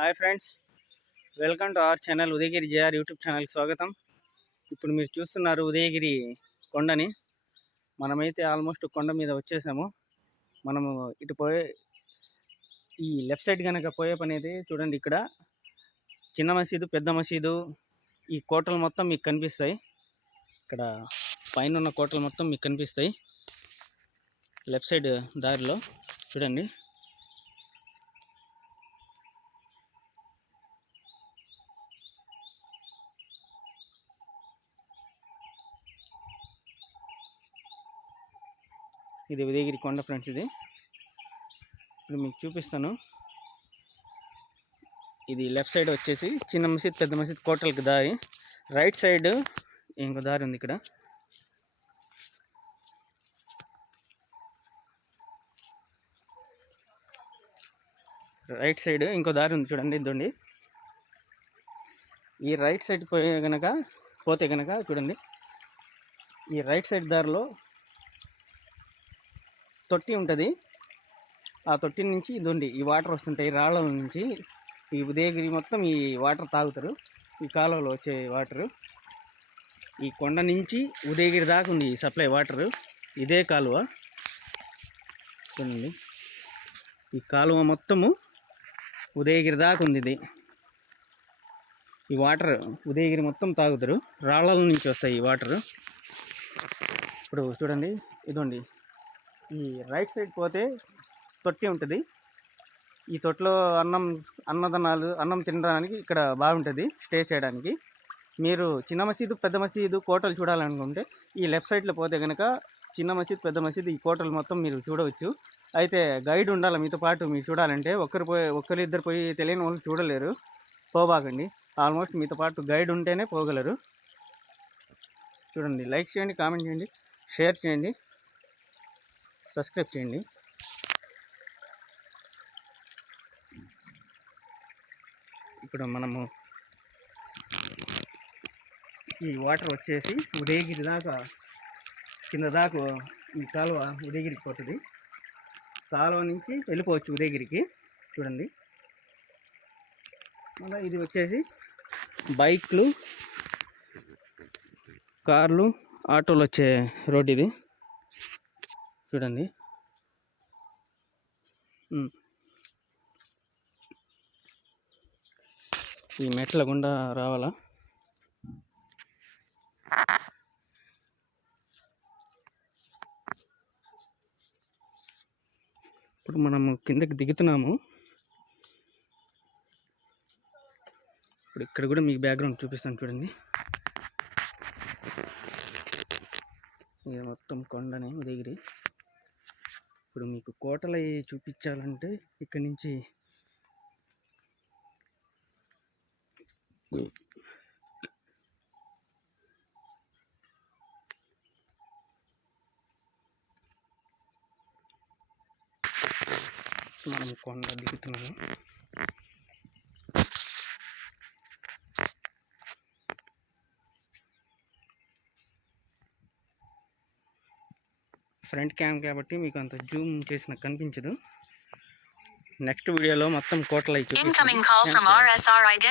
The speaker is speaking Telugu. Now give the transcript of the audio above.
Hi friends. Welcome to our channel Udayagiri J R YouTube ఛానల్కి స్వాగతం. ఇప్పుడు మీరు చూస్తున్నారు ఉదయగిరి కొండని. మనమైతే ఆల్మోస్ట్ కొండ మీద వచ్చేసాము. మనము ఇటు పోయే ఈ లెఫ్ట్ సైడ్ కనుక పోయే పని అయితే చూడండి ఇక్కడ. చిన్న మసీదు పెద్ద మసీదు ఈ కోటలు మొత్తం మీకు కనిపిస్తాయి. ఇక్కడ పైన ఉన్న కోటలు మొత్తం మీకు కనిపిస్తాయి. లెఫ్ట్ సైడ్ దారిలో చూడండి. ఇది ఉదయగిరి కొండ ఫ్రెండ్స్ ఇది. ఇప్పుడు మీకు చూపిస్తాను. ఇది లెఫ్ట్ సైడ్ వచ్చేసి చిన్న మసీద్ పెద్ద మసీద్ కోటలకు దారి. రైట్ సైడ్ ఇంకో దారి ఉంది ఇక్కడ. రైట్ సైడ్ ఇంకో దారి ఉంది చూడండి ఇదండి ఈ రైట్ సైడ్ పోయే కనుక పోతే కనుక చూడండి. ఈ రైట్ సైడ్ దారిలో తొట్టి ఉంటుంది. ఆ తొట్టి నుంచి ఇదండి ఈ వాటర్ వస్తుంటాయి రాళ్ళ నుంచి. ఈ ఉదయగిరి మొత్తం ఈ వాటర్ తాగుతారు. ఈ కాలువలో వచ్చే వాటరు. ఈ కొండ నుంచి ఉదయగిరి దాకా ఉంది ఈ సప్లై వాటరు. ఇదే కాలువ. చూడండి. ఈ కాలువ మొత్తము ఉదయగిరి దాకా ఉంది ఇది. ఈ వాటర్ ఉదయగిరి మొత్తం తాగుతారు. రాళ్ళ నుంచి వస్తాయి ఈ వాటరు. ఇప్పుడు చూడండి ఇదండి. ఈ రైట్ సైడ్ పోతే తొట్టి ఉంటుంది. ఈ తొట్టిలో అన్నం అన్నదానాలు అన్నం తినడానికి ఇక్కడ బాగుంటుంది స్టే చేయడానికి. మీరు చిన్న మసీదు పెద్ద మసీదు కోటలు చూడాలనుకుంటే ఈ లెఫ్ట్ సైడ్లో పోతే కనుక చిన్న మసీద్ పెద్ద మసీదు ఈ కోటలు మొత్తం మీరు చూడవచ్చు. అయితే గైడ్ ఉండాలి మీతో పాటు మీరు చూడాలంటే. ఒక్కరు పోయి ఒక్కరు ఇద్దరు పోయి తెలియని వాళ్ళు చూడలేరు. పోబాకండి. ఆల్మోస్ట్ మీతో పాటు గైడ్ ఉంటేనే పోగలరు. చూడండి లైక్ చేయండి కామెంట్ చేయండి షేర్ చేయండి. సబ్స్క్రైబ్ చేయండి. ఇప్పుడు మనము ఈ వాటర్ వచ్చేసి ఉదయగిరి దాకా కింద దాకా ఈ కాలువ ఉదయగిరికి పోతుంది. కాలువ నుంచి వెళ్ళిపోవచ్చు ఉదయగిరికి చూడండి. మళ్ళీ ఇది వచ్చేసి బైక్లు కార్లు ఆటోలు వచ్చే రోడ్ ఇది. చూడండి. ఈ మెట్ల గుండా రావాలా? ఇప్పుడు మనము కిందకి దిగుతున్నాము. ఇప్పుడు ఇక్కడ కూడా మీకు బ్యాక్గ్రౌండ్ చూపిస్తాను చూడండి. ఇది మొత్తం కొండని ఉదయగిరి ఇప్పుడు మీకు కోటలు అవి చూపించాలంటే ఇక్కడి నుంచి మనం కొండ దిగుతున్నాము. ఫ్రంట్ క్యామ్ కాబట్టి మీకు అంత జూమ్ చేసిన కనిపించదు. నెక్స్ట్ వీడియోలో మొత్తం కోటలు